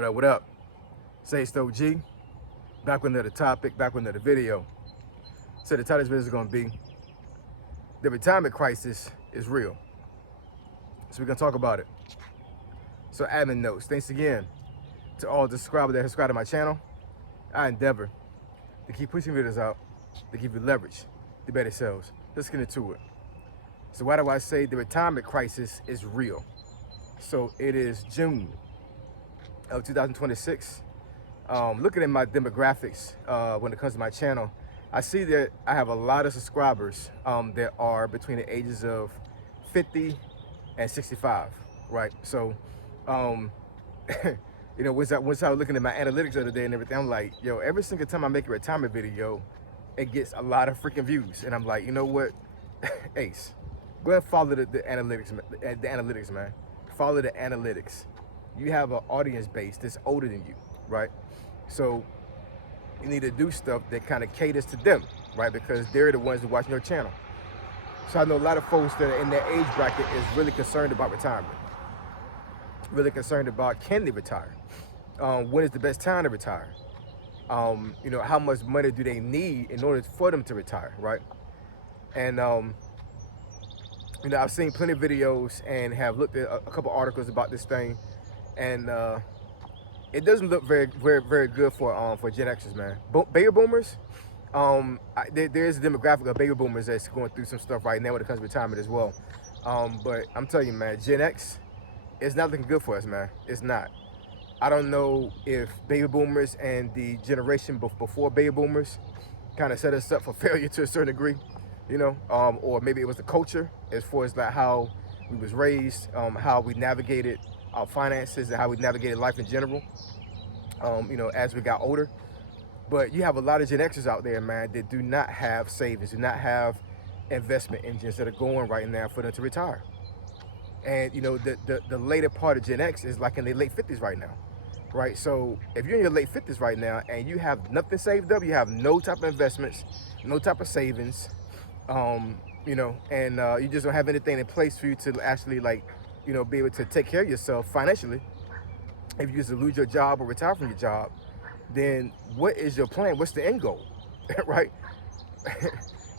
What up? Say Stoke G, back with another topic, back with another video. So the title of this video is going to be, the retirement crisis is real. So we're going to talk about it. So admin notes, thanks again to all the subscribers that subscribe to my channel. I endeavor to keep pushing videos out, to give you leverage, to better sales. Let's get into it. So why do I say the retirement crisis is real? So it is June of 2026. Looking at my demographics when it comes to my channel, I see that I have a lot of subscribers that are between the ages of 50 and 65, right? So, you know, once I was looking at my analytics the other day and everything, I'm like, yo, every single time I make a retirement video, it gets a lot of freaking views. And I'm like, you know what, Ace, go ahead and follow the analytics, man. Follow the analytics. You have an audience base that's older than you, right? So you need to do stuff that kind of caters to them, right? Because they're the ones that watching your channel. So I know a lot of folks that are in that age bracket is really concerned about retirement. Really concerned about, can they retire? When is the best time to retire? You know, how much money do they need in order for them to retire, right? And you know, I've seen plenty of videos and have looked at a couple articles about this thing, and it doesn't look very good for Gen Xers, man. Baby boomers, there's a demographic of baby boomers that's going through some stuff right now when it comes to retirement as well. But I'm telling you, man, Gen X, it's not looking good for us, man. It's not. I don't know if baby boomers and the generation before baby boomers kind of set us up for failure to a certain degree, you know, or maybe it was the culture as far as like how we was raised, how we navigated our finances and how we navigated life in general, you know, as we got older. But you have a lot of Gen Xers out there, man, that do not have savings, do not have investment engines that are going right now for them to retire. And, you know, the later part of Gen X is like in their late 50s right now, right? So if you're in your late 50s right now and you have nothing saved up, you have no type of investments, no type of savings, you know, and you just don't have anything in place for you to actually, like, you know, be able to take care of yourself financially. If you just lose your job or retire from your job, then what is your plan? What's the end goal, right?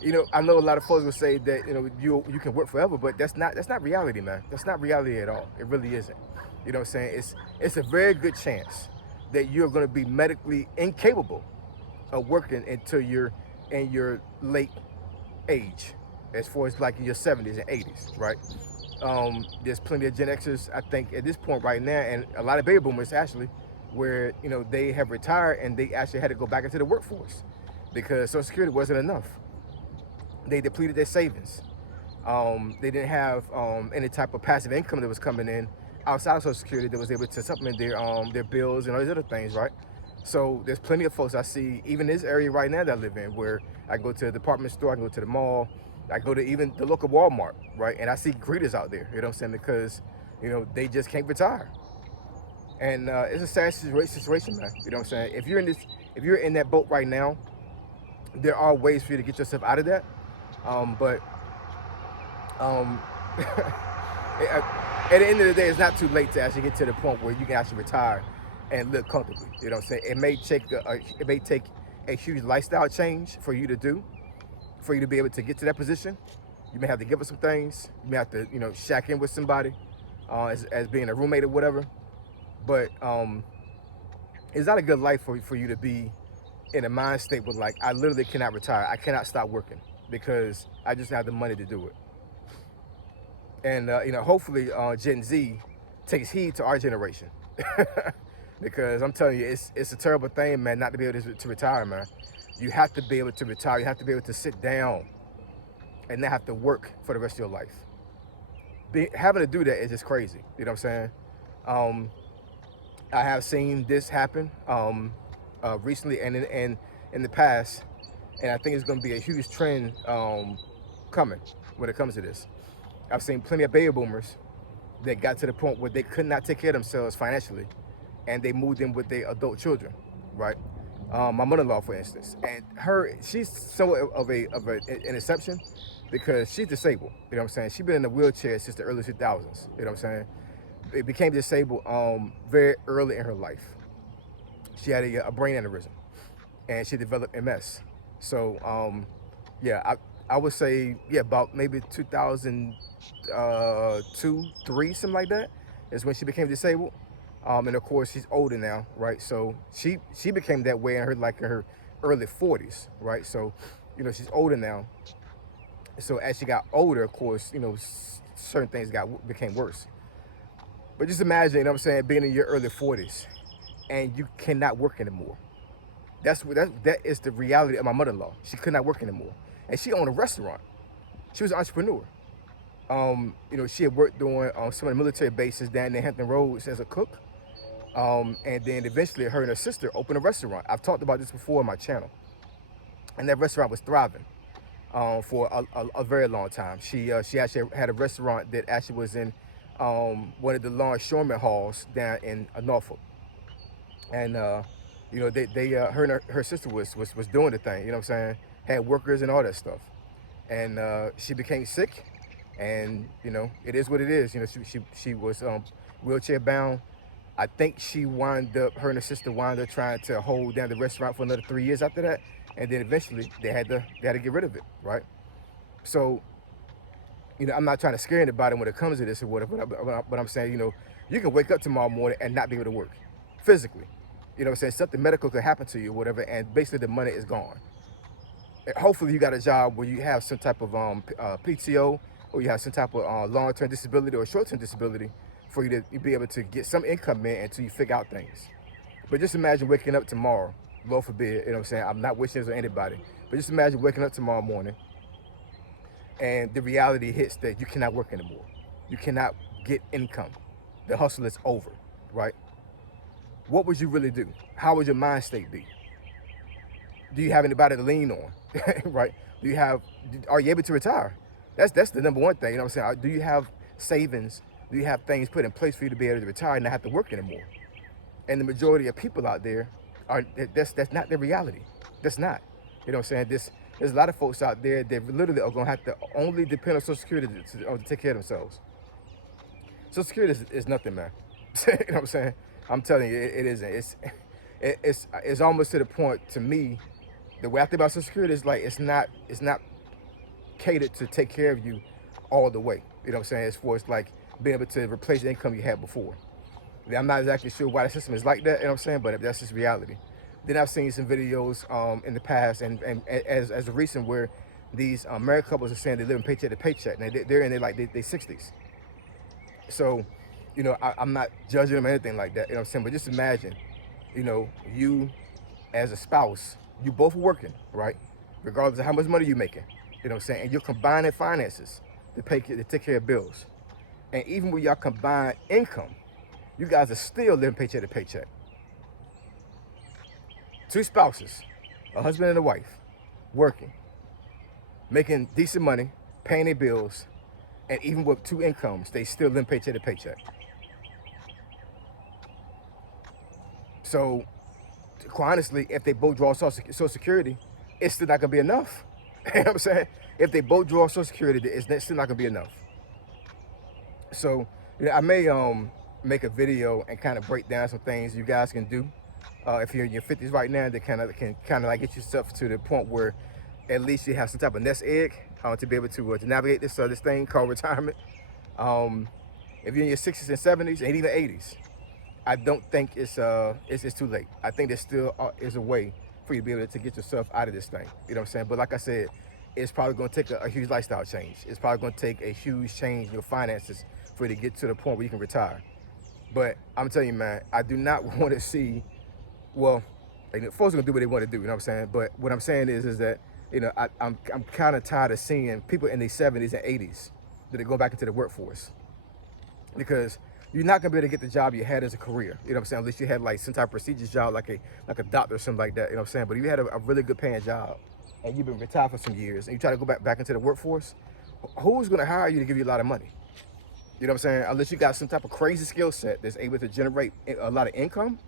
You know, I know a lot of folks will say that, you know, you can work forever, but that's not reality, man. That's not reality at all. It really isn't. You know what I'm saying? It's a very good chance that you're going to be medically incapable of working until you're in your late age, as far as like in your 70s and 80s, right? There's plenty of Gen Xers, I think, at this point right now, and a lot of baby boomers actually, where, you know, they have retired and they actually had to go back into the workforce because Social Security wasn't enough. They depleted their savings. They didn't have any type of passive income that was coming in outside of Social Security that was able to supplement their bills and all these other things, right? So there's plenty of folks I see, even in this area right now that I live in, where I go to a department store, I go to the mall, I go to even the local Walmart, right? And I see greeters out there, you know what I'm saying? Because, you know, they just can't retire. And it's a sad situation, man. You know what I'm saying? If you're in that boat right now, there are ways for you to get yourself out of that. But at the end of the day, it's not too late to actually get to the point where you can actually retire and live comfortably. You know what I'm saying? It may take a huge lifestyle change for you to do, for you to be able to get to that position. You may have to give up some things. You may have to, you know, shack in with somebody as being a roommate or whatever. But it's not a good life for you to be in a mind state where, like, I literally cannot retire. I cannot stop working because I just have the money to do it. And, you know, hopefully Gen Z takes heed to our generation. Because I'm telling you, it's a terrible thing, man, not to be able to retire, man. You have to be able to retire. You have to be able to sit down and not have to work for the rest of your life. Having to do that is just crazy. You know what I'm saying? I have seen this happen recently and in the past, and I think it's going to be a huge trend coming when it comes to this. I've seen plenty of baby boomers that got to the point where they could not take care of themselves financially, and they moved in with their adult children, right? My mother-in-law, for instance, and she's somewhat of an exception because she's disabled. You know what I'm saying? She's been in a wheelchair since the early 2000s. You know what I'm saying? it became disabled very early in her life. She had a brain aneurysm, and she developed MS. So yeah, I would say yeah about maybe 2002, three, something like that is when she became disabled. And of course she's older now, right? So she became that way in her like in her early 40s, right? So she's older now. So as she got older, of course, certain things became worse. But just imagine, what I'm saying, being in your early 40s and you cannot work anymore. That is the reality of my mother-in-law. She could not work anymore, and she owned a restaurant. She was an entrepreneur. She had worked doing some of the military bases down in Hampton Roads as a cook, and then eventually her and her sister opened a restaurant. I've talked about this before on my channel, and that restaurant was thriving for a very long time. She actually had a restaurant that actually was in one of the longshoreman halls down in Norfolk, and her and her sister was doing the thing. You know what I'm saying? Had workers and all that stuff, and she became sick, and it is what it is. She was wheelchair bound. I think her and her sister wound up trying to hold down the restaurant for another 3 years after that, and then eventually they had to get rid of it, right? So, I'm not trying to scare anybody when it comes to this or whatever, but I'm saying, you can wake up tomorrow morning and not be able to work physically. You know what I'm saying? Something medical could happen to you or whatever, and basically the money is gone. And hopefully you got a job where you have some type of PTO, or you have some type of long-term disability or short-term disability for you to be able to get some income in until you figure out things. But just imagine waking up tomorrow, Lord forbid, you know what I'm saying? I'm not wishing this on anybody, but just imagine waking up tomorrow morning and the reality hits that you cannot work anymore. You cannot get income. The hustle is over, right? What would you really do? How would your mind state be? Do you have anybody to lean on, right? Are you able to retire? That's the number one thing, you know what I'm saying? Do you have savings? Do you have things put in place for you to be able to retire and not have to work anymore? And the majority of people out there that's not their reality. That's not. You know what I'm saying? There's a lot of folks out there that literally are gonna have to only depend on Social Security to take care of themselves. Social Security is nothing, man. You know what I'm saying? I'm telling you, it isn't. It's almost to the point, to me, the way I think about Social Security is like it's not catered to take care of you all the way. You know what I'm saying? As far as like being able to replace the income you had before. I'm not exactly sure why the system is like that, you know what I'm saying? But that's just reality. Then I've seen some videos in the past and as of recent where these married couples are saying they live in paycheck to paycheck. And they're in their 60s. So, I'm not judging them or anything like that, you know what I'm saying? But just imagine, you as a spouse, you both working, right? Regardless of how much money you're making, you know what I'm saying? And you're combining finances to take care of bills. And even with y'all combined income, you guys are still living paycheck to paycheck. Two spouses, a husband and a wife, working, making decent money, paying their bills, and even with two incomes, they still live paycheck to paycheck. So, quite honestly, if they both draw Social Security, it's still not gonna be enough. You know what I'm saying? If they both draw Social Security, it's still not gonna be enough. So, I may make a video and kind of break down some things you guys can do if you're in your 50s right now, that can like get yourself to the point where at least you have some type of nest egg to be able to navigate this thing called retirement. If you're in your 60s and 70s and even 80s, I don't think it's too late. I think there still is a way for you to be able to get yourself out of this thing. You know what I'm saying? But like I said, it's probably going to take a huge lifestyle change. It's probably going to take a huge change in your finances for you to get to the point where you can retire. But I'm telling you, man, I do not want to see, well, folks are going to do what they want to do, you know what I'm saying? But what I'm saying is that, I'm kind of tired of seeing people in their 70s and 80s that are going back into the workforce. Because you're not going to be able to get the job you had as a career, you know what I'm saying? Unless you had like some type of prestigious job, like a doctor or something like that, you know what I'm saying? But if you had a really good paying job and you've been retired for some years and you try to go back into the workforce, who's going to hire you to give you a lot of money? You know what I'm saying? Unless you got some type of crazy skill set that's able to generate a lot of income,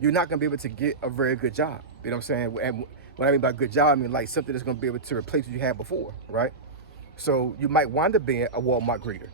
you're not going to be able to get a very good job. You know what I'm saying? And what I mean by good job, I mean like something that's going to be able to replace what you had before, right? So you might wind up being a Walmart greeter.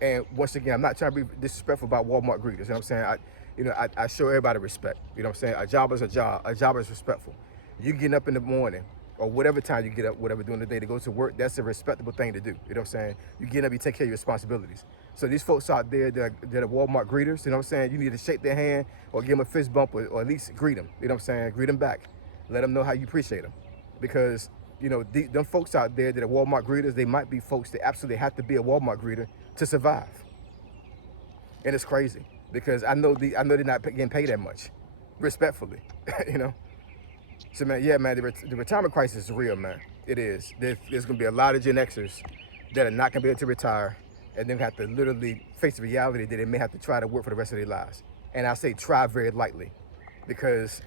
And once again, I'm not trying to be disrespectful about Walmart greeters. You know what I'm saying? I show everybody respect. You know what I'm saying? A job is a job. A job is respectful. You getting up in the morning or whatever time you get up, whatever during the day to go to work, that's a respectable thing to do. You know what I'm saying? You get up, you take care of your responsibilities. So these folks out there that are Walmart greeters, you know what I'm saying? You need to shake their hand or give them a fist bump or at least greet them. You know what I'm saying? Greet them back. Let them know how you appreciate them. Because, you know, them folks out there that are Walmart greeters, they might be folks that absolutely have to be a Walmart greeter to survive. And it's crazy because I know they're not getting paid that much, respectfully, you know. So man, yeah, man, the retirement crisis is real, man. It is. There's gonna be a lot of Gen Xers that are not gonna be able to retire, and then have to literally face the reality that they may have to try to work for the rest of their lives. And I say try very lightly, because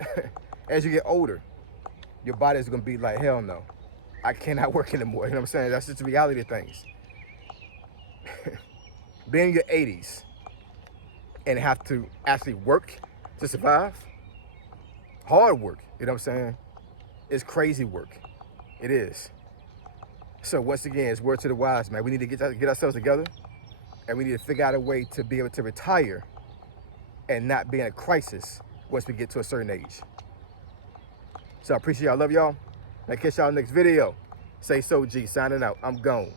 as you get older, your body is gonna be like, hell no, I cannot work anymore. You know what I'm saying? That's just the reality of things. Being in your 80s and have to actually work to survive, hard work, you know what I'm saying? It's crazy work. It is. So once again, it's word to the wise, man. We need to get ourselves together, and we need to figure out a way to be able to retire and not be in a crisis once we get to a certain age. So I appreciate y'all. Love y'all. I'll catch y'all next video. Say so, G. Signing out. I'm gone.